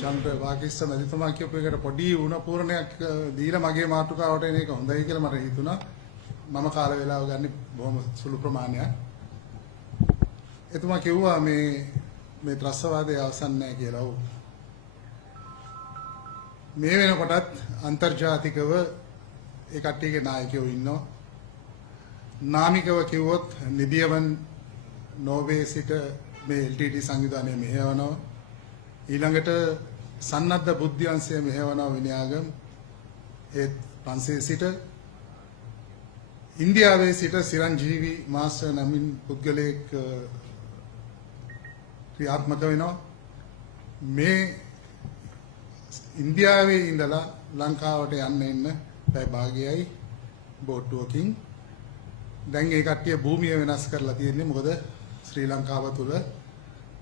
චන්ද්‍ර වාගිස්ස මැතිතුමා කියපු එකට පොඩි උණ පූර්ණයක් දීලා මගේ මාතෘකාවට එන එක හොඳයි කියලා මට හිතුණා. මම කාල වේලාව ගන්න බොහොම සුළු ප්‍රමාණයක්. එතුමා කිව්වා මේ ත්‍රස්තවාදයේ අවසන් නැහැ කියලා. ඔව්. මේ වෙනකොටත් අන්තර්ජාතිකව ඒ කට්ටියගේ නායකයෝ ඉන්නවා. නාමිකව කිව්වොත් නිදියවන් නෝර්වේ සිට මේ LTT සංවිධානය මෙහෙවනවා. ඊළඟට සන්නද්ධ බුද්ධි අංශය මෙහෙවනවා විනයාගම් ඒ පන්සිය සිට ඉන්දියාවේ සිට සිරංජීවි මාස්ටර් නමින් පුද්ගලයෙක් ක්‍රියාත්මක වෙනවා. මේ ඉන්දියාවේ ඉඳලා ලංකාවට යන්න එන්න පැය භාගයයි බෝට්ටුවකින්. දැන් ඒ කට්ටිය භූමිය වෙනස් කරලා තියෙන්නේ මොකද ශ්‍රී ලංකාව තුළ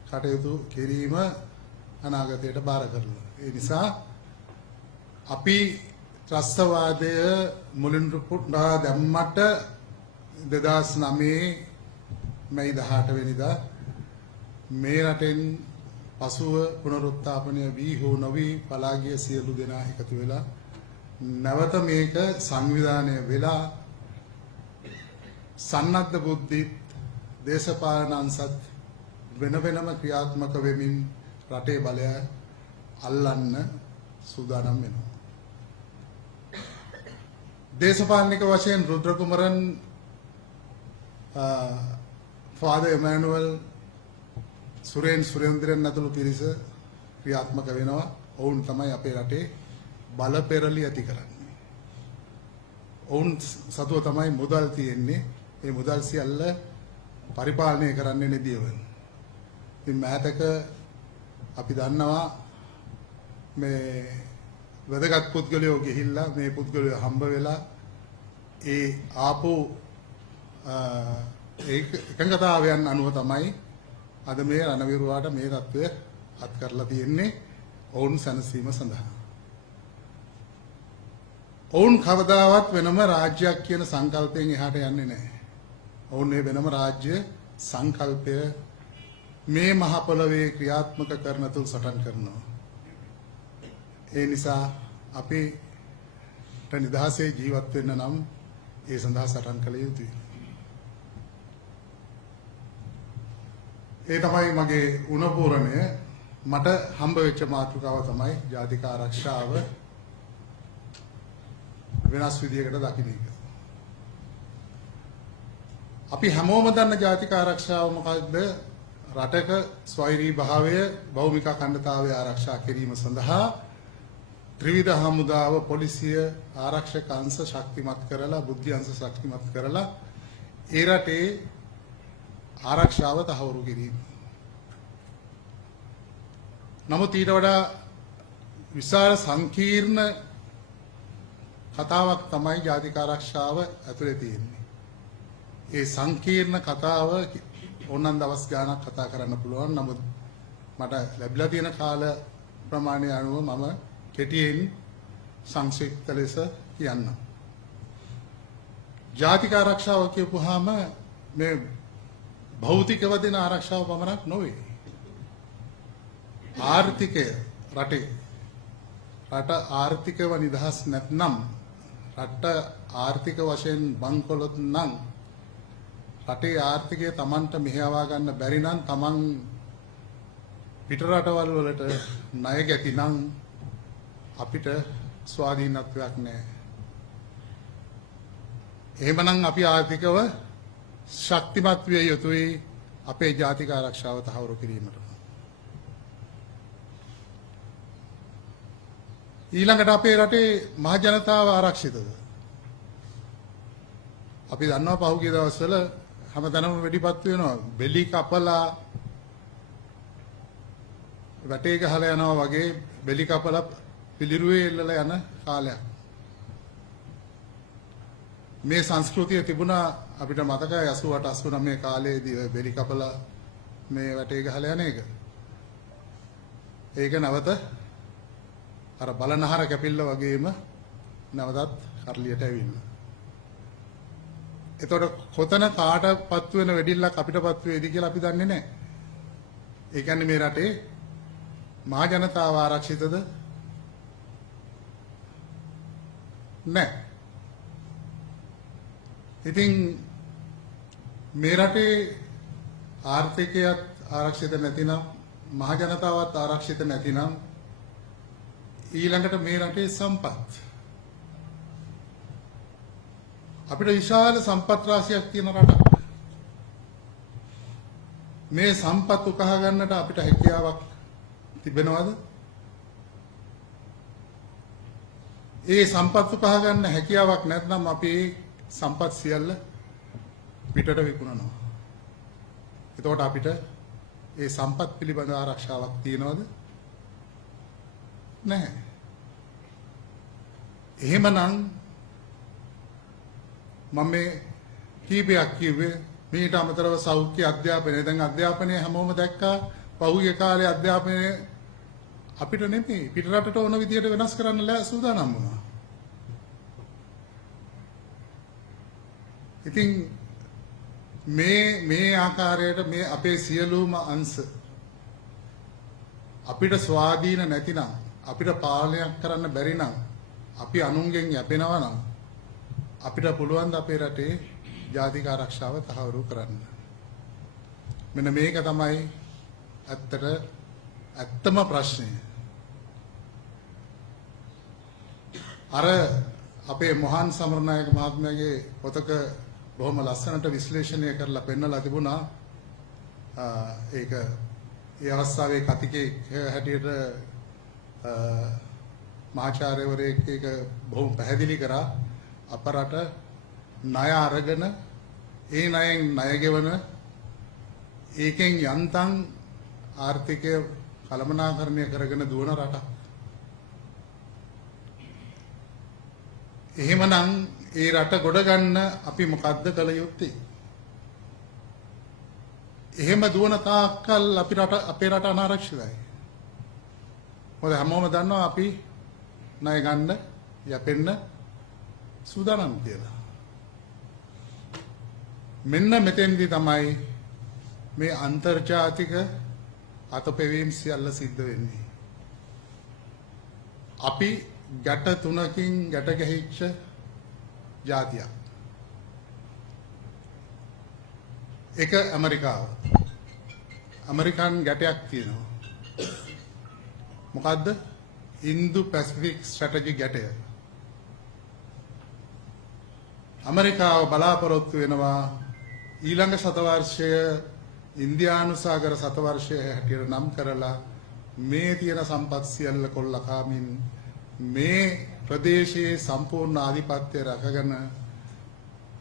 කටයුතු කිරීම අනාගතයට බාර කරලා. ඒ නිසා අපි ත්‍රස්තවාදය මුලින් පුටා දැම්මට 2009 මැයි 18 වෙනිදා මේ රටෙන් පසුව පුනරුත්ථාපනය වී හෝ නොවී පලා ගිය සියලු දෙනා එකතු වෙලා නැවත මේක සංවිධානය වෙලා සන්නද්ධ බුද්ධිත් දේශපාලන අංශත් වෙන වෙනම ක්‍රියාත්මක වෙමින් රටේ බලය අල්ලන්න සූදානම් වෙනවා. දේශපාලනික වශයෙන් රුද්‍ර කුමරන් ෆාදර් එමැනුවල් සුරේන්ද්‍රන් ඇතුළු පිරිස ක්‍රියාත්මක වෙනවා. ඔවුන් තමයි අපේ රටේ බල පෙරළි ඇති කරන්නේ. ඔවුන් සතුව තමයි මුදල් තියෙන්නේ. මේ මුදල් සියල්ල පරිපාලනය කරන්නේ නිදියවන්. ඉතින් මෑතක අපි දන්නවා මේ වැදගත් පුද්ගලයෝ ගිහිල්ලා මේ පුද්ගලයෝ හම්බ වෙලා ඒ ආපු එකඟතාවයන් අනුව තමයි අද මේ රණවිරුවාට මේ තත්ත්වය අත් කරලා තියෙන්නේ ඔවුන් සැනසීම සඳහා. ඔවුන් කවදාවත් වෙනම රාජ්‍යයක් කියන සංකල්පයෙන් එහාට යන්නේ නැහැ. ඔවුන් මේ වෙනම රාජ්‍ය සංකල්පය මේ මහ පොළවේ ක්‍රියාත්මක කරන තුරු සටන් කරනවා. ඒ නිසා අපි නිදහසේ ජීවත් වෙන්න නම් ඒ සඳහා සටන් කළ යුතුයි. ඒ තමයි මගේ උණපූරණය. මට හම්බ වෙච්ච මාතෘකාව තමයි ජාතික ආරක්ෂාව වෙනස් විදියකට දකින්න එක. අපි හැමෝම දන්න ජාතික ආරක්ෂාව මොකක්ද? රටක ස්වෛරී භාවය, භෞමික අඛණ්ඩතාවය ආරක්ෂා කිරීම සඳහා ත්‍රිවිධ හමුදාව, පොලිසිය, ආරක්ෂක අංශ ශක්තිමත් කරලා, බුද්ධි අංශ ශක්තිමත් කරලා ඒ රටේ ආරක්ෂාව තහවුරු කිරීම. නමුත් ඊට වඩා විශාල සංකීර්ණ කතාවක් තමයි ජාතික ආරක්ෂාව ඇතුලේ තියෙන්නේ. ඒ සංකීර්ණ කතාව ඕනනම් දවස් ගාණක් කතා කරන්න පුළුවන්. නමුත් මට ලැබිලා තියෙන කාල ප්‍රමාණය අනුව මම කෙටියෙන් සංක්ෂිප්ත ලෙස කියන්නම්. ජාතික ආරක්ෂාව කියපුවාම මේ භෞතිකව දෙන ආරක්ෂාව පමණක් නොවේ. ආර්ථිකය රට ආර්ථිකව නිදහස් නැත්නම් රට ආර්ථික වශයෙන් බංකොලොත් නම් රටේ ආර්ථිකය Tamanට මෙහෙයවා ගන්න බැරි නම් Taman පිට රටවල් වලට ණය ගැති නම් අපිට ස්වාධීනත්වයක් නැහැ. එහෙමනම් අපි ආර්ථිකව ශක්තිමත් විය යුතුයි අපේ ජාතික ආරක්ෂාව තහවුරු කිරීමට. ඊළඟට අපේ රටේ මහ ජනතාව ආරක්ෂිතද? අපි දන්නවා පහුගිය දවස්වල හැමතැනම වෙඩිපත් වෙනවා. බෙලි කපලා වැටේ ගහලා යනවා වගේ බෙලි කපලා පිළිරුවේ එල්ලලා යන කාලයක්. මේ සංස්කෘතිය තිබුණා අපිට මතකයි 88 89 කාලේදී බෙලි කපලා මේ වැටේ ගහලා යන එක. ඒක නැවත අර බලනහර කැපිල්ල වගේම නැවතත් කරලියට ඇවිල්ලා. එතකොට කොතන කාටපත් වෙන වෙඩිල්ලක් අපිටපත් වේවි කියලා අපි දන්නේ නැහැ. ඒ කියන්නේ මේ රටේ මහ ජනතාව ආරක්ෂිතද? නැහැ. ඉතින් මේ රටේ ආර්ථිකයත් ආරක්ෂිත නැතිනම් මහ ජනතාවත් ආරක්ෂිත නැතිනම් ඊළඟට මේ රටේ සම්පත් අපිට විශාල සම්පත් රාශියක් තියෙන රටක්. මේ සම්පත් උකහා ගන්නට අපිට හැකියාවක් තිබෙනවද? ඒ සම්පත් උකහා ගන්න හැකියාවක් නැත්නම් අපි සම්පත් සියල්ල පිටට විකුණනවා. එතකොට අපිට ඒ සම්පත් පිළිබඳ ආරක්ෂාවක් තියනවද? නැහැ. එහෙමනම් මම මේ කීපයක් කිව්වේ මීට අමතරව සෞඛ්‍ය අධ්‍යාපනය. දැන් අධ්‍යාපනය හැමෝම දැක්කා. පහුගිය කාලේ අධ්‍යාපනය අපිට නෙමෙයි පිටරටට ඕන විදියට වෙනස් කරන්න සූදානම් වුණා. ඉතින් මේ ආකාරයට මේ අපේ සියලුම අංශ අපිට ස්වාධීන නැතිනම් අපිට පාලනයක් කරන්න බැරි නම් අපි අනුන්ගෙන් යැපෙනවා නම් අපිට පුළුවන් ද අපේ රටේ ජාතික ආරක්ෂාව තහවුරු කරන්න. මෙන්න මේක තමයි ඇත්තම ප්‍රශ්නය. අර අපේ මොහන් සමරනායක මහත්මයාගේ පොතක බොහොම ලස්සනට විශ්ලේෂණය කරලා පෙන්නලා තිබුණා. ඒක ඒ අවස්ථාවේ කතිකේ හැටියට මහාචාර්යවරයෙක් ඒක බොහොම පැහැදිලි කරා. අප රට ණය අරගෙන ඒ ණයෙන් ණය ගෙවන ඒකෙන් යන්තම් ආර්ථිකය කළමනාකරණය කරගෙන දුවන රටක්. එහෙමනම් ඒ රට ගොඩ ගන්න අපි මොකද්ද කළ යුත්තේ? එහෙම දුවන තාක්කල් අපේ රට අනාරක්ෂිතයි. මොකද හැමෝම දන්නවා අපි ණය ගන්න යැපෙන්න සූදානම් කියලා. මෙන්න මෙතෙන්දී තමයි මේ අන්තර්ජාතික අතපෙවීම් සියල්ල සිද්ධ වෙන්නේ. අපි ගැට තුනකින් ගැට ගැහිච්ච ජාතියක්. එක ඇමරිකාව. ඇමරිකන් ගැටයක් තියෙනවා. මොකද්ද? ඉන්දු පැසිෆික් ස්ට්‍රැටජි ගැටය. ඇමරිකාව බලාපොරොත්තු වෙනවා ඊළඟ සතවර්ෂය ඉන්දියානු සාගර සතවර්ෂය හැටියට නම් කරලා මේ තියෙන සම්පත් සියල්ල කොල්ලකාමින් මේ ප්‍රදේශයේ සම්පූර්ණ ආධිපත්‍ය රැකගෙන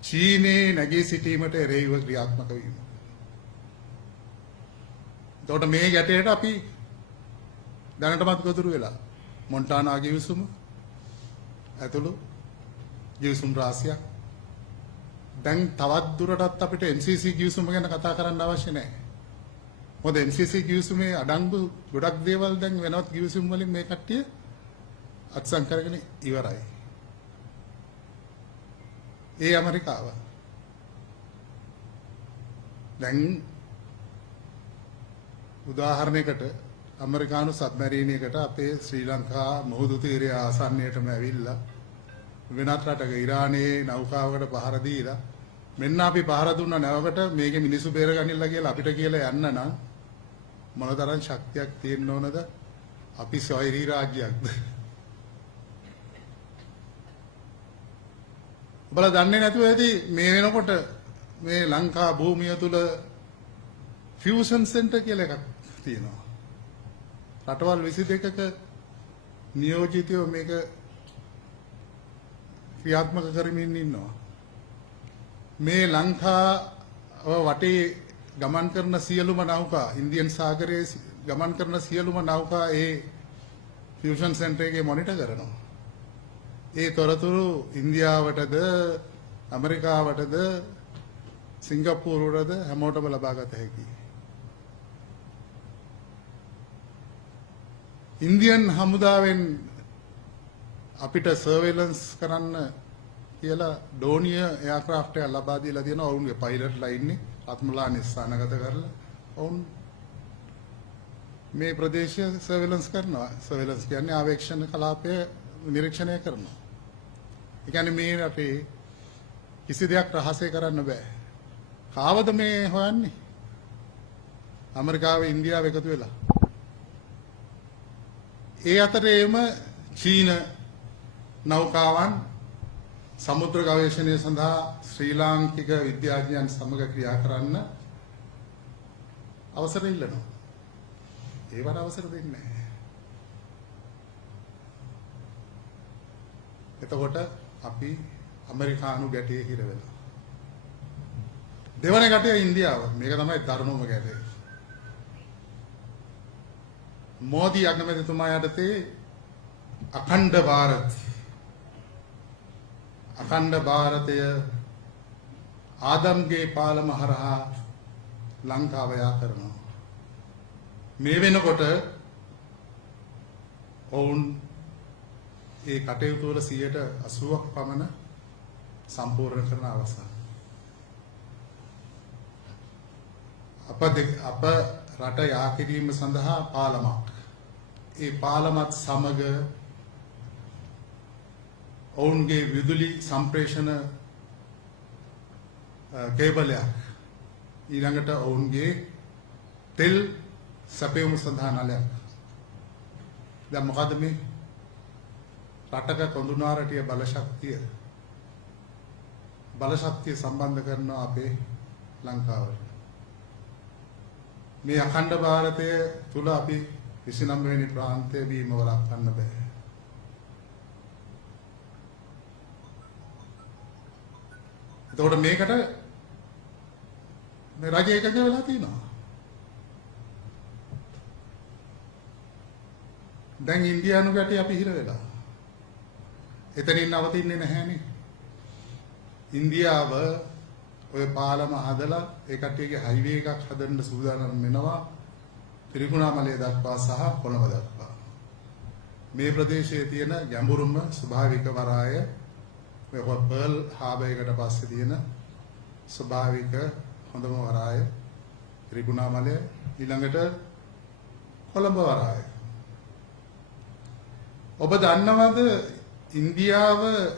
චීනයේ නැගී සිටීමට එරෙහිව ක්‍රියාත්මක වීම. එතකොට මේ ගැටයට අපි දැනටමත් ගොදුරු වෙලා මොන්ටානා ගිවිසුම ඇතුළු ගිවිසුම් රාශියක්. දැන් තවත් දුරටත් අපිට MCC ගිවිසුම ගැන කතා කරන්න අවශ්‍ය නැහැ. මොකද MCC ගිවිසුමේ අඩංගු ගොඩක් දේවල් දැන් වෙනවත් ගිවිසුම් වලින් මේ කට්ටිය අත්සන් කරගෙන ඉවරයි. ඒ ඇමරිකාව දැන් උදාහරණයකට ඇමරිකානු සබ්මැරීනයකට අපේ ශ්‍රී ලංකා මුහුදු තීරය ආසන්නයටම ඇවිල්ලා වෙනත් රටක ඉරානයේ නෞකාවකට පහර දීලා මෙන්න අපි පහර දුන්න නැවකට මේකේ මිනිස්සු බේරගන්නilla කියලා අපිට කියලා යන්න නම් මොනතරම් ශක්තියක් තියෙන්න ඕනද? අපි සොයරි රාජ්‍යයක්ද? ඔබලා දන්නේ නැතුව ඇති මේ වෙනකොට මේ ලංකා භූමිය තුල ෆියුෂන් සෙන්ටර් කියලා එකක් තියෙනවා. රටවල් 22ක නියෝජිතයෝ මේක ක්‍රියාත්මක කරමින් ඉන්නවා. මේ ලංකාව වටේ ගමන් කරන සියලුම නෞකා ඉන්දියන් සාගරයේ ගමන් කරන සියලුම නෞකා ඒ ෆියුෂන් සෙන්ටර් එකේ මොනිටර් කරනවා. ඒ තොරතුරු ඉන්දියාවටද ඇමරිකාවටද සිංගප්පූරුවටද හැමෝටම ලබා ගත හැකියි. ඉන්දියන් හමුදාවෙන් අපිට සර්වෙලන්ස් කරන්න කියලා ඩෝනිය එයාක්‍රාෆ්ට් එක ලබා දීලා තියෙනවා. ඔවුන්ගේ පයිලට්ලා ඉන්නේ රත්මලානේ ස්ථානගත කරලා. ඔවුන් මේ ප්‍රදේශය සර්වෙලන්ස් කරනවා. සර්වෙලන්ස් කියන්නේ ආවේක්ෂණ කලාපය නිරීක්ෂණය කරනවා. ඒ කියන්නේ මේ රටේ කිසි දෙයක් රහසේ කරන්න බෑ. කාවද මේ හොයන්නේ? ඇමරිකාව ඉන්දියාව එකතු වෙලා. ඒ අතරේම චීන නෞකාවන් සමුද්‍ර ගවේෂණය සඳහා ශ්‍රී ලාංකික විද්‍යාඥයන් සමග ක්‍රියා කරන්න අවසර ඉල්ලනවා. ඒවට අවසර දෙන්නේ නැහැ. එතකොට අපි ඇමරිකානු ගැටේ හිර වෙනවා. දෙවන ගැටේ ඉන්දියාව. මේක තමයි දරුණුම ගැටේ. මෝදි අගමැතිතුමා යටතේ අඛණ්ඩ ಭಾರತය ආදම්ගේ පාලම හරහා ලංකාව යා කරනවා. මේ වෙනකොට ඔවුන් ඒ කටයුතු වල 80%ක් පමණ සම්පූර්ණ කරන අවස්ථාව. අප රට යා කිරීම සඳහා පාලමක්. ඒ පාලමත් සමග ඔවුන්ගේ විදුලි සම්ප්‍රේෂණ කේබලයක් ඊළඟට ඔවුන්ගේ තෙල් සැපයුම සඳහා නලයක්. දැන් මොකද මේ රටක කොඳුනාරටිය බලශක්තිය සම්බන්ධ කරනවා අපේ ලංකාවට. මේ අඛණ්ඩ ಭಾರತය තුල අපි 29 වෙනි ප්‍රාන්තය වීම වළක්වන්න බෑ. එතකොට මේකට මේ රජය එකඟ වෙලා තියෙනවා. දැන් ඉන්දියානු ගැටේ අපි හිර වෙලා. එතනින් නවතින්නේ නැහැනේ. ඉන්දියාව ඔය පාලම හදලා ඒ කට්ටියගේ හයිවේ එකක් හදන්න සූදානම් වෙනවා. ත්‍රිකුණාමලය දක්වා සහ කොළඹ දක්වා. මේ ප්‍රදේශයේ තියෙන ගැඹුරුම ස්වභාවික වරාය ඔය පර්ල් හාබර් එකට පස්සේ තියෙන ස්වභාවික හොඳම වරාය ත්‍රිකුණාමලය ඊළඟට කොළඹ වරාය. ඔබ දන්නවද ඉන්දියාවට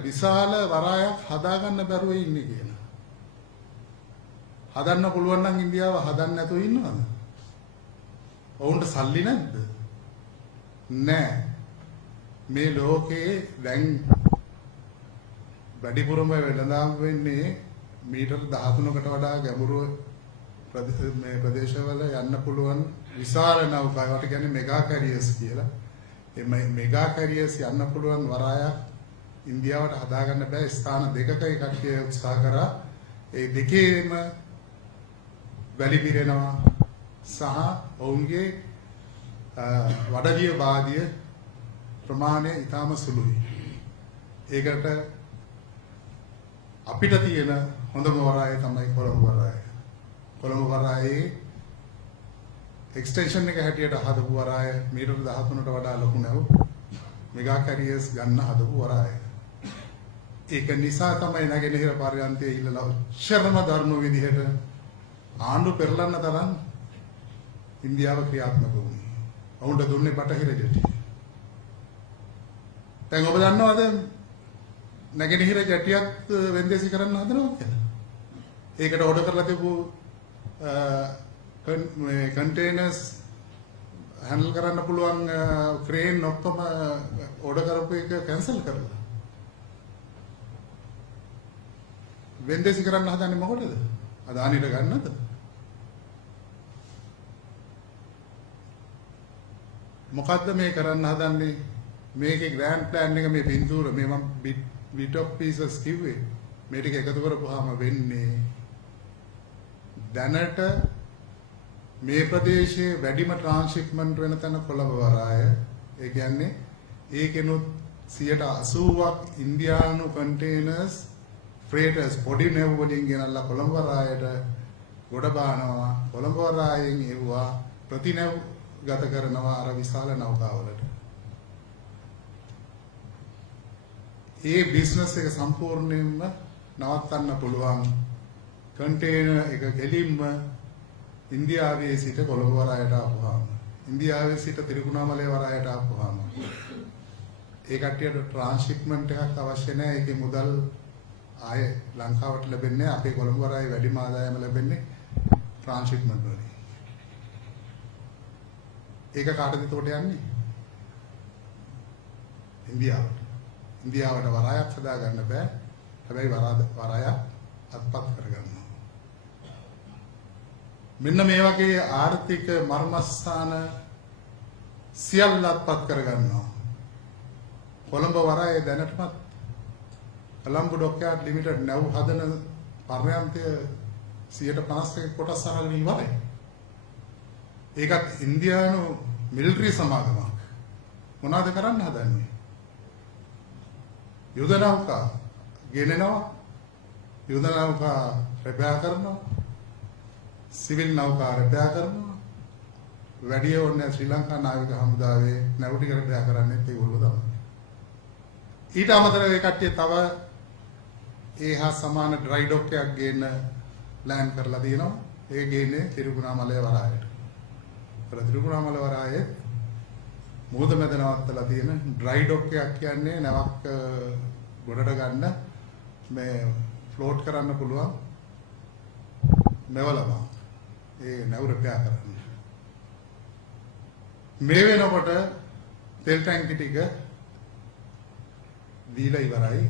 විශාල වරායක් හදාගන්න බැරුව ඉන්නේ කියලා? හදන්න පුළුවන් නම් ඉන්දියාව හදන්න නැතුව ඉන්නවද? ඔවුන්ට සල්ලි නැද්ද? නෑ. මේ ලෝකේ දැන් වැඩිපුරම වෙළඳාම් වෙන්නේ මීටර් 13කට වඩා ගැඹුරු මේ ප්‍රදේශවල යන්න පුළුවන් විශාල නෞකා. ඒවට කියන්නේ මෙගා කැරියර්ස් කියලා. මේ මෙගා කැරියර්ස් යන්න පුළුවන් වරායක් ඉන්දියාවට හදාගන්න බෑ. ස්ථාන දෙකක ඒ කට්ටිය උත්සාහ කරා. ඒ දෙකේම වැලි පිරෙනවා සහ ඔවුන්ගේ වඩවිය වාදිය ප්‍රමාණය ඉතාම සුළුයි. ඒකට අපිට තියෙන හොඳම වරාය තමයි කොළඹ වරාය. කොළඹ වරායේ එක්ස්ටෙන්ෂන් එක හැටියට හදපු වරාය මීටර් 13ට වඩා ලොකු නැවු මෙගා කැරියර්ස් ගන්න හදපු වරාය. ඒක නිසා තමයි නැගෙනහිර පර්යන්තයේ ඉල්ලලා උච්චරම ධර්ම විදිහට ආණ්ඩු පෙරලන්න තරම් ඉන්දියාව ක්‍රියාත්මක වුණේ. ඔවුන්ට දුන්නේ බටහිර ජැටි. දැන් ඔබ දන්නවද නැගෙනහිර ජැටියක් වෙන්දේසි කරන්න හදනවා කියලා? ඒකට ඕඩර් කරලා තිබු කන්ටේනර්ස් හැන්ඩල් කරන්න පුළුවන් ක්‍රේන් ඔක්කොම ඕඩර් කරපු එක කැන්සල් කරලා. වෙන්දේසි කරන්න හදන්නේ මොකටද? අදානියට ගන්නද? මොකද්ද මේ කරන්න හදන්නේ? මේකේ ග්‍රෑන්ඩ් ප්ලෑන් එක මේ පින්තූර මේ මම බිට් ඔෆ් පීසස් කිව්වේ මේ ටික එකතු කරපුවාම වෙන්නේ දැනට මේ ප්‍රදේශයේ වැඩිම ට්‍රාන්ස්ෂිප්මන්ට් වෙන තැන කොළඹ වරාය. ඒ කියන්නේ ඒකෙනුත් 80%ක් ඉන්දියානු කන්ටේනර්ස් ෆ්‍රේටර්ස් පොඩි නැව් වලින් ගෙනල්ලා කොළඹ වරායට ගොඩ බානවා. කොළඹ වරායෙන් එවුවා ප්‍රතිනැව් ගත කරනවා අර විශාල නෞකාවලට. ඒ බිස්නස් එක සම්පූර්ණයෙන්ම නවත්තන්න පුළුවන් කන්ටේනර් එක ගෙලින්ම ඉන්දියාවේ සිට කොළඹ වරායට ආපුවාම ඉන්දියාවේ සිට තිරිකුණාමලය වරායට ආපුවාම ඒ කට්ටියට ට්‍රාන්ස්ෂිප්මන්ට් එකක් අවශ්‍ය නැහැ. ඒකේ මුදල් ආයේ ලංකාවට ලැබෙන්නේ අපේ කොළඹ වරායේ වැඩිම ආදායම ලැබෙන්නේ ට්‍රාන්ස්ෂිප්මන්ට් වලින්. ඒක කාටද එතකොට යන්නේ? ඉන්දියාවට. ඉන්දියාවට වරායක් හදා ගන්න බෑ. හැබැයි වරායක් අත්පත් කරගන්නවා. මෙන්න මේ වගේ ආර්ථික මර්මස්ථාන සියල්ල අත්පත් කරගන්නවා. කොළඹ වරායේ දැනටමත් කොළඹ ඩොක්යාඩ් ලිමිටඩ් නැව් හදන පර්යන්තය 50% කොටස් අරගෙන ඉවරයි. ඒකත් ඉන්දියානු මිලිටරි සමාගමක්. මොනවද කරන්න හදන්නේ? යුද නෞකා ගෙනෙනවා, යුද නෞකා රැපයා කරනවා, සිවිල් නෞකා රැපයා කරනවා. වැඩි ඕනේ ශ්‍රී ලංකා නාවික හමුදාවේ නැව් ටික රැපයා කරන්නේත් ඒගොල්ලෝ තමයි. ඊට අමතරව ඒ කට්ටිය තව ඒ හා සමාන ඩ්‍රයි ඩොක් එකක් ගේන්න ප්ලෑන් කරලා තියෙනවා. ඒක ගේන්නේ තිරිකුණාමලය වරායට. තිරිකුණාමලය වරායේ මුහුද මැද නවත්තලා තියෙන ඩ්‍රයි ඩොක් එකක් කියන්නේ නැවක් ගොඩට ගන්න මේ ෆ්ලෝට් කරන්න පුළුවන් නැවලම. ඒ නැව් රැපයා කරන්න. මේ වෙනකොට තෙල් ටැංකි ටික දීලා ඉවරයි.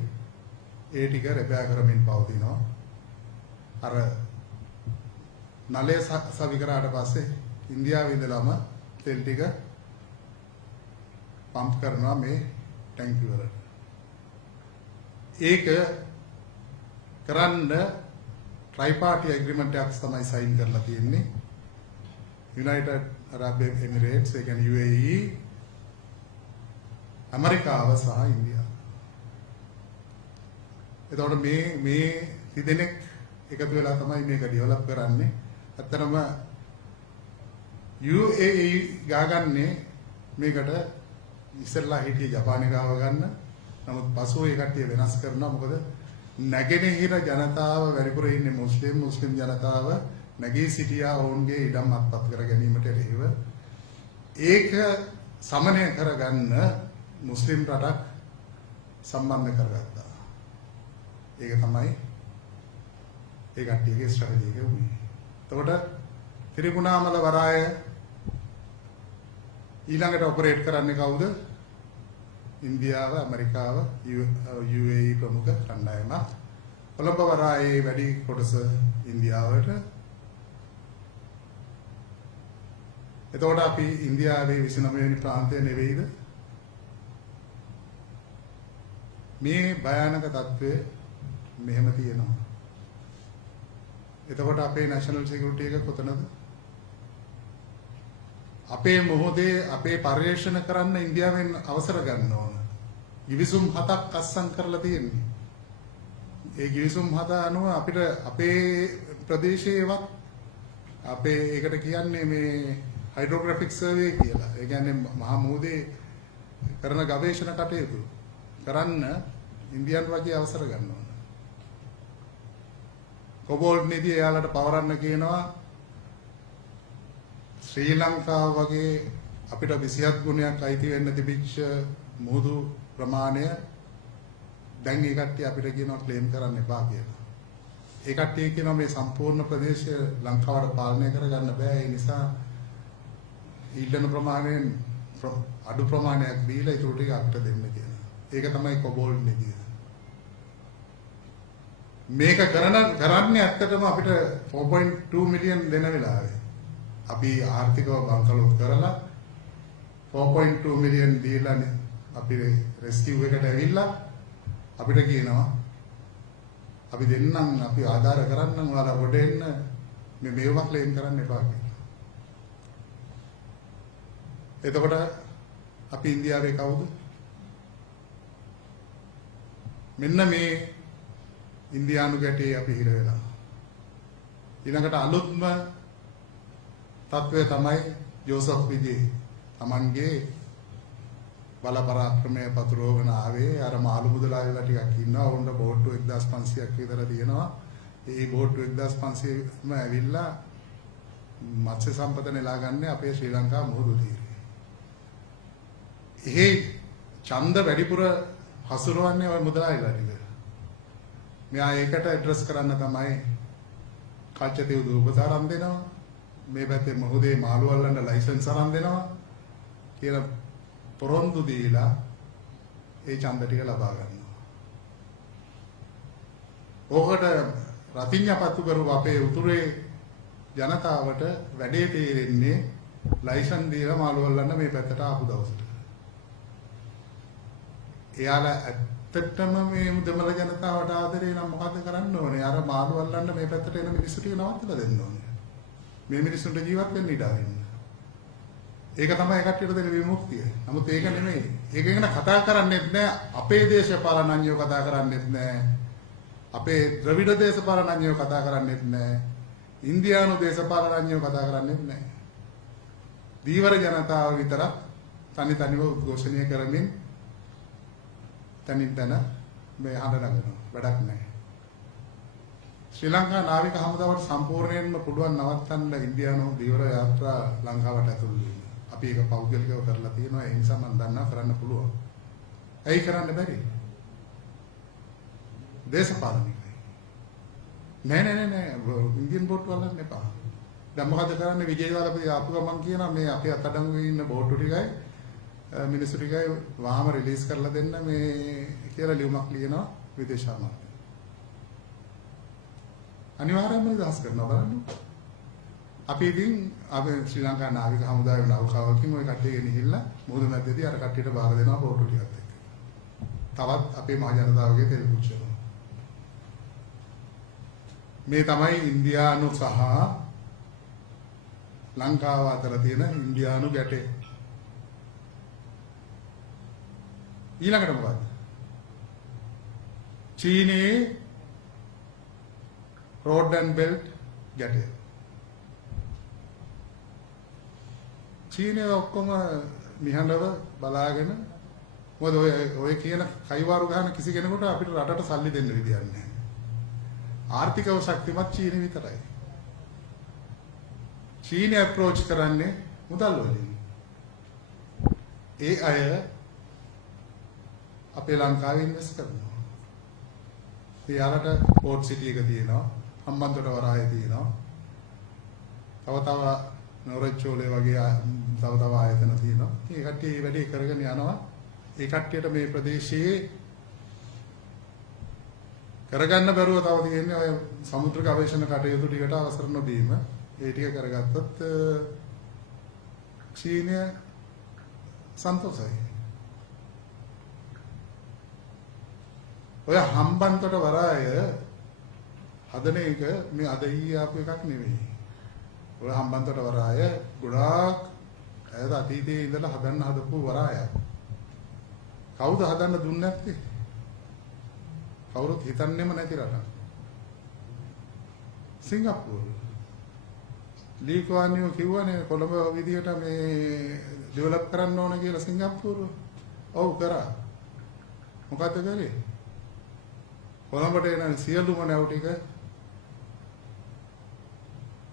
ඒ ටික රැපයා කරමින් පවතිනවා. අර නලය සවි කරාට පස්සේ ඉන්දියාවේ ඉඳලාම තෙල් ටික පම්ප් කරනවා මේ ටැංකි වලට. ඒක කරන්න ට්‍රයිපාර්ටි ඇග්‍රීමන්ට් එකක් තමයි සයින් කරලා තියෙන්නේ. යුනයිටඩ් අරබ් එමිරේට්ස්, ඒ කියන්නේ UAE, ඇමරිකාව සහ ඉන්දියාව. එතකොට මේ තිදෙනෙක් එකතු වෙලා තමයි මේක ඩෙවලොප් කරන්නේ. ඇත්තටම UAE ගාගන්නේ මේකට ඉස්සෙල්ලා හිටිය ජපානය ගාව ගන්න. නමුත් පසුව ඒ කට්ටිය වෙනස් කරනවා. මොකද නැගෙනහිර ජනතාව වැඩිපුර ඉන්නේ මුස්ලිම් ජනතාව නැගී සිටියා ඔවුන්ගේ ඉඩම් අත්පත් කර ගැනීමට එරෙහිව ඒක සමනය කරගන්න මුස්ලිම් රටක් සම්බන්ධ කරගත්තා. ඒක තමයි ඒ කට්ටියගේ ස්ට්‍රැටජි එක වුණේ. එතකොට තිරිකුණාමල වරාය ඊළඟට ඔපරේට් කරන්නේ කවුද? ඉන්දියාව, ඇමරිකාව, UAE ප්‍රමුඛ කණ්ඩායම. කොළඹ වරායේ වැඩි කොටස ඉන්දියාවට. එතකොට අපි ඉන්දියාවේ 29 වෙනි ප්‍රාන්තය නෙවෙයිද? මේ භයානක තත්ත්වය මෙහෙම තියෙනවා. එතකොට අපේ නැෂනල් සිකියුරිටි එක කොතනද? අපේ මොහොතේ අපේ පර්යේෂණ කරන්න ඉන්දියාවෙන් අවසර ගන්න ඕන. ගිවිසුම් 7ක් අත්සන් කරලා තියෙන්නේ. ඒ ගිවිසුම් 7 අනුව අපිට අපේ ප්‍රදේශයේවත් අපේ ඒකට කියන්නේ මේ හයිඩ්‍රෝග්‍රැෆික් සර්වේ කියලා. ඒ කියන්නේ මහා මුහුදේ කරන ගවේෂණ කටයුතු කරන්න ඉන්දියානු රජය අවසර ගන්න ඕන. කොබෝල්ට් නිධිය එයාලට පවරන්න කියනවා. ශ්‍රී ලංකාව වගේ අපිට 27 ගුණයක් අයිති වෙන්න තිබිච්ච මුහුදු ප්‍රමාණය දැන් ඒ කට්ටිය අපිට කියනවා ක්ලේම් කරන්න එපා කියලා. ඒ කට්ටිය කියනවා මේ සම්පූර්ණ ප්‍රදේශය ලංකාවට පාලනය කරගන්න බෑ. ඒ නිසා ඊළඟ ප්‍රමාණයෙන් අඩු ප්‍රමාණයක් දීලා ඊට ටික අපිට දෙන්න කියලා. ඒක තමයි කොබෝල්ට් නිධිය. මේක කරන්නේ ඇත්තටම අපිට 4.2 මිලියන් දෙන වෙලාවේ අපි ආර්ථිකව බංකලොත් කරලා 4.2 මිලියන් දීලා අපි රෙස්කියු එකට ඇවිල්ලා අපිට කියනවා අපි දෙන්නම් අපි ආධාර කරන්නම් ඔයාලා කොට එන්න මේ මේවා ක්ලේම් කරන්න එපා කියලා. එතකොට අපි ඉන්දියාවේ කවුද? මෙන්න මේ ඉන්දියානු ගැටේ අපි හිර වෙලා. ඊළඟට අලුත්ම තත්වය තමයි ජෝසප් විජේ තමන්ගේ බල පරාක්‍රමය පතුරවගෙන ආවේ. අර මාළු මුදලාලිලා ටිකක් ඉන්නවා. උන්ට බෝට්ටු 1500ක් විතර තියෙනවා. ඒ බෝට්ටු 1500ම ඇවිල්ලා මත්ස්‍ය සම්පත නෙලා ගන්න අපේ ශ්‍රී ලංකා මුහුදු තීරය. එහි ඡන්ද වැඩිපුර හසුරවන්නේ ඔය මුදලාලිලා ටික. මෙයා ඒකට ඇඩ්‍රස් කරන්න තමයි කච්චතේ උපත ආරම්භ දෙනවා. මේ පැත්තේ මොහොතේ මාළු අල්ලන්න ලයිසන්ස් අරන් දෙනවා කියලා පොරොන්දු දීලා ඒ ඡන්ද ටික ලබා ගන්නවා. ඕකට රතිඤ්ඤාපත්තු කරපු අපේ උතුරේ ජනතාවට වැඩේ තේරෙන්නේ ලයිසන් දීලා මාළු අල්ලන්න මේ පැත්තට ආපු දවසට. එයාලා ඇත්තටම මේ දෙමළ ජනතාවට ආදරේ නම් මොකද කරන්න ඕනේ? අර මාළු අල්ලන්න මේ පැත්තට එන මිනිස්සු ටික නවත්තලා දෙන්න ඕනේ. මේ මිනිස්සුන්ට ජීවත් වෙන්න ඉඩ අරින්න. ඒක තමයි කට්ටියට දෙන විමුක්තිය. නමුත් ඒක නෙමෙයි. ඒක ගැන කතා කරන්නේත් නැහැ. අපේ දේශපාලනඥයෝ කතා කරන්නේත් නැහැ. අපේ ද්‍රවිඩ දේශපාලනඥයෝ කතා කරන්නේත් නැහැ. ඉන්දියානු දේශපාලනඥයෝ කතා කරන්නේත් නැහැ. දීවර ජනතාව විතරක් තනිව උද්ඝෝෂණය කරමින් තනින් තන මේ හඬ නගනවා. වැඩක් නැහැ. ශ්‍රී ලංකා නාවික හමුදාවට සම්පූර්ණයෙන්ම පුළුවන් නවත්තන්න ඉන්දියානු දීවර යාත්‍රා ලංකාවට ඇතුළු වෙන්න. අපි ඒක පෞද්ගලිකව කරලා තියෙනවා. ඒ නිසා මම දන්නවා කරන්න පුළුවන්. ඇයි කරන්න බැරි? දේශපාලනිකයි. නෑ ඉන්දියන් බෝට් වල නෙපා. දැන් මොකද කරන්නේ? විජේවලපති ආපු ගමන් කියනවා මේ අපේ අතඩංගුවේ ඉන්න බෝට් ටිකයි මිනිස්සු ටිකයි වහාම රිලීස් කරලා දෙන්න මේ කියලා ලියුමක් ලියනවා විදේශ අමාත්‍ය. අනිවාර්යයෙන්ම නිදහස් කරනවා බලන්න. අපි ඉතින් අපේ ශ්‍රී ලංකා නාවික හමුදාවේ නෞකාවකින් ওই කට්ටිය ගෙනහිල්ලා මුහුද මැද්දේදී අර කට්ටියට බාර දෙනවා බෝට් ටිකත් එක්ක. තවත් අපේ මහ ජනතාවගේ තෙල් පුච්චනවා. මේ තමයි ඉන්දියානු සහ ලංකාව අතර තියෙන ඉන්දියානු ගැටේ. ඊළඟට මොකද්ද? චීනයේ රෝඩ් ඇන්ඩ් බෙල්ට් ගැටේ. චීනය ඔක්කොම නිහඬව බලාගෙන මොකද ඔය කියන කයිවාරු ගහන කිසි කෙනෙකුට අපිට රටට සල්ලි දෙන්න විදියක් නැහැ. ආර්ථිකව ශක්තිමත් චීන විතරයි. චීන අප්‍රෝච් කරන්නේ මුදල් වලින්. ඒ අය අපේ ලංකාවේ ඉන්වෙස්ට් කරනවා. ඊළඟට පෝට් සිටි එක තියෙනවා. හම්බන්තොට වරාය තියෙනවා. තව නෝරච්චෝලේ වගේ තව ආයතන තියෙනවා. ඒ කට්ටිය මේ වැඩේ කරගෙන යනවා. ඒ කට්ටියට මේ ප්‍රදේශයේ කරගන්න බැරුව තව තියෙන්නේ ඔය සමුද්‍ර ගවේෂණ කටයුතු ටිකට අවසර නොදීම. ඒ ටික කරගත්තොත් චීනය සන්තෝෂයි. ඔය හම්බන්තොට වරාය හදන එක මේ අද ඊයේ ආපු එකක් නෙවෙයි. ඔය හම්බන්තොට වරාය ගොඩාක් ඈත අතීතයේ ඉඳලා හදන්න හදපු වරායක්. කවුද හදන්න දුන්නේ නැත්තේ? කවුරුත් හිතන්නේම නැති රටක්. සිංගප්පූරු. ලී කුවාන් යූ කිව්වනේ කොළඹ විදියට මේ ඩෙවලොප් කරන්න ඕන කියලා සිංගප්පූරු. ඔව් කරා. මොකද කරේ? කොළඹට එන සියලුම නැව් ටික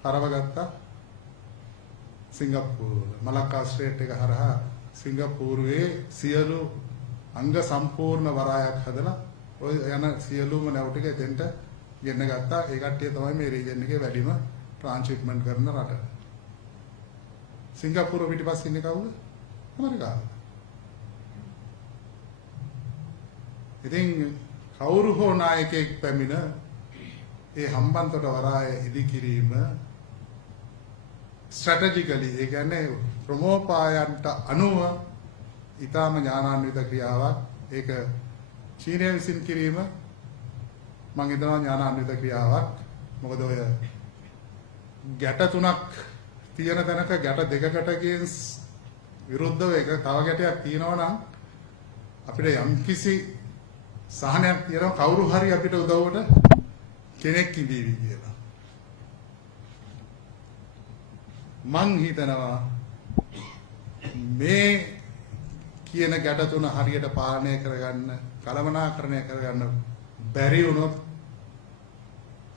හරවගත්තා සිංගප්පූරුවල. මලක්කා ස්ට්‍රේට් එක හරහා සිංගප්පූරුවේ සියලු අංග සම්පූර්ණ වරායක් හදලා ඔය යන සියලුම නැව් ටික එතෙන්ට ගෙන්න ගත්තා. ඒ කට්ටිය තමයි මේ රීජන් එකේ වැඩිම ට්‍රාන්ස්ෂිප්මන්ට් කරන රට. සිංගප්පූරුව පිටිපස්සේ ඉන්නේ කවුද? ඇමරිකාව. ඉතින් කවුරු හෝ නායකයෙක් පැමිණ ඒ හම්බන්තොට වරාය ඉදිකිරීම ස්ට්‍රැටජිකලි ඒ කියන්නේ ප්‍රමෝපායන්ට අනුව ඊටම ඥානාන්විත ක්‍රියාවක්. ඒක චීනය විසින් කිරීම මම හිතනවා ඥානාන්විත ක්‍රියාවක්. මොකද ඔය ගැට තුනක් තියෙන තැනක ගැට දෙකකට විරුද්ධව එක තව ගැටයක් තියෙනවා නම් අපිට යම්කිසි සහනයක් තියෙනවා කවුරු හරි අපිට උදව්වට කෙනෙක් ඉඳීවි කියලා. මං හිතනවා මේ කියන ගැට තුන හරියට පාලනය කරගන්න, කළමනාකරණය කරගන්න බැරි වුණොත්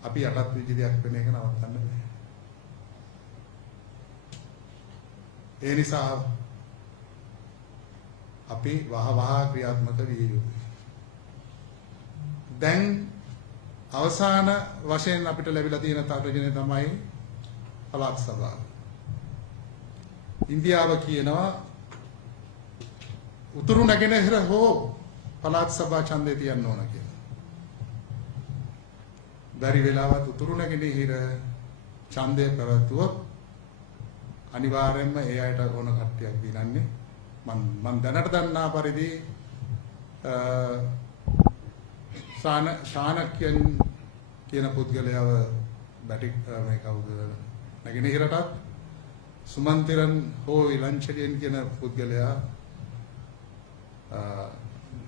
අපි යටත් විජිතයක් වෙන එක නවත්තන්න බෑ. ඒ නිසා අපි වහවහ ක්‍රියාත්මක විය යුතුයි. දැන් අවසාන වශයෙන් අපිට ලැබිලා තියෙන තර්ජනය තමයි පළාත් සභාව. ඉන්දියාව කියනවා උතුරු නැගෙනහිර හෝ පළාත් සභා ඡන්දය තියන්න ඕන කියලා. බැරි වෙලාවත් උතුරු නැගෙනහිර ඡන්දය පැවැත්වුවොත් අනිවාර්යයෙන්ම ඒ අයට ඕන කට්ටියක් දිනන්නේ. මම දැනට දන්නා පරිදි ශානක්‍යන් කියන පුද්ගලයාව බැටි මේ කවුද නැගෙනහිරටත් සුමන්තිරන් හෝ ඉලංචලියන් කියන පුද්ගලයා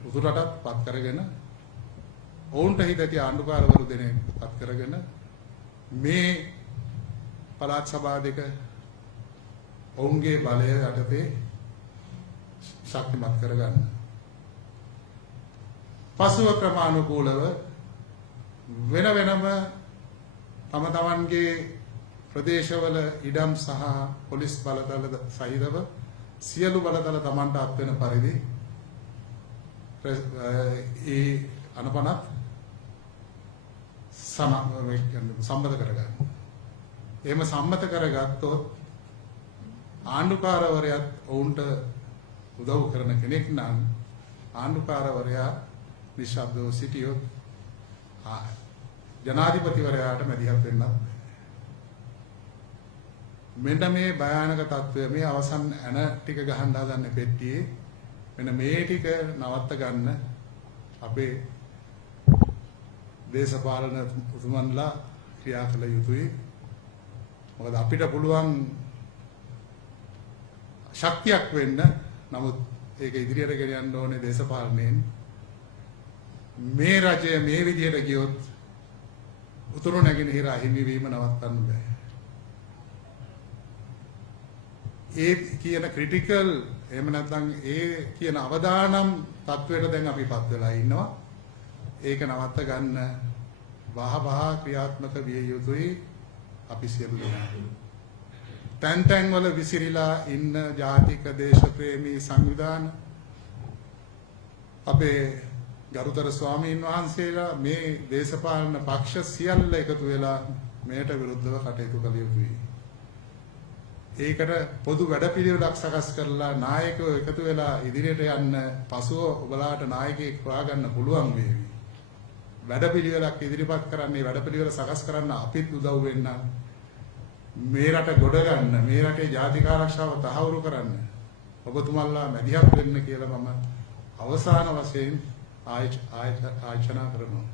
උතුරටත් පත් කරගෙන ඔවුන්ට හිතති ආණ්ඩුකාරවරු දෙනෙක් පත් කරගෙන මේ පළාත් සභා දෙක ඔවුන්ගේ බලය යටතේ ශක්තිමත් කරගන්න. පසුව ක්‍රමානුකූලව වෙන වෙනම තම තමන්ගේ ප්‍රදේශවල ඉඩම් සහ පොලිස් බලතල සහිතව සියලු බලතල තමන්ට අත් වෙන පරිදි ඒ අනපනත් සම්මත කරගන්න. එහෙම සම්මත කරගත්තොත් ආණ්ඩුකාරවරයාත් ඔවුන්ට උදව් කරන කෙනෙක් නම් ආණ්ඩුකාරවරයා නිශ්ශබ්දව සිටියොත් ජනාධිපතිවරයාට මැදිහත් වෙන්නත් මෙන්න මේ භයානක තත්ත්වය මේ අවසන් ඇන ටික ගහන්න හදන පෙට්ටියේ මෙන්න මේ ටික නවත්ත ගන්න අපේ දේශපාලන උතුමන්ලා ක්‍රියා කළ යුතුයි. මොකද අපිට පුළුවන් ශක්තියක් වෙන්න. නමුත් ඒක ඉදිරියට ගෙන යන්න ඕනේ දේශපාලනයෙන්. මේ රජය මේ විදිහට ගියොත් උතුරු නැගෙනහිර අහිමිවීම නවත්තන්න බෑ. ඒ කියන ක්‍රිටිකල් එහෙම නැත්නම් ඒ කියන අවදානම් තත්වයට දැන් අපිපත් වෙලා ඉන්නවා. ඒක නවත්ත ගන්න වහවහ ක්‍රියාත්මක විය යුතුයි අපි සියලු දෙනා. තැන් තැන් වල විසිරීලා ඉන්න ජාතික දේශප්‍රේමී සංවිධාන අපේ ගරුතර ස්වාමීන් වහන්සේලා මේ දේශපාලන පක්ෂ සියල්ල එකතු වෙලා මෙයට විරුද්ධව කටයුතු කළ යුතුයි. ඒකට පොදු වැඩපිළිවෙලක් සකස් කරලා නායකයෝ එකතු වෙලා ඉදිරියට යන්න පසුව ඔබලාට නායකයෙක් හොයාගන්න පුළුවන් වේවි. වැඩපිළිවෙලක් ඉදිරිපත් කරන්නේ වැඩපිළිවෙල සකස් කරන්න අපිත් උදව් වෙන්න. මේ රට ගොඩ ගන්න, මේ රටේ ජාතික ආරක්ෂාව තහවුරු කරන්න ඔබතුමන්ලා මැදිහත් වෙන්න කියලා මම අවසාන වශයෙන් ආයෝජනා කරනවා.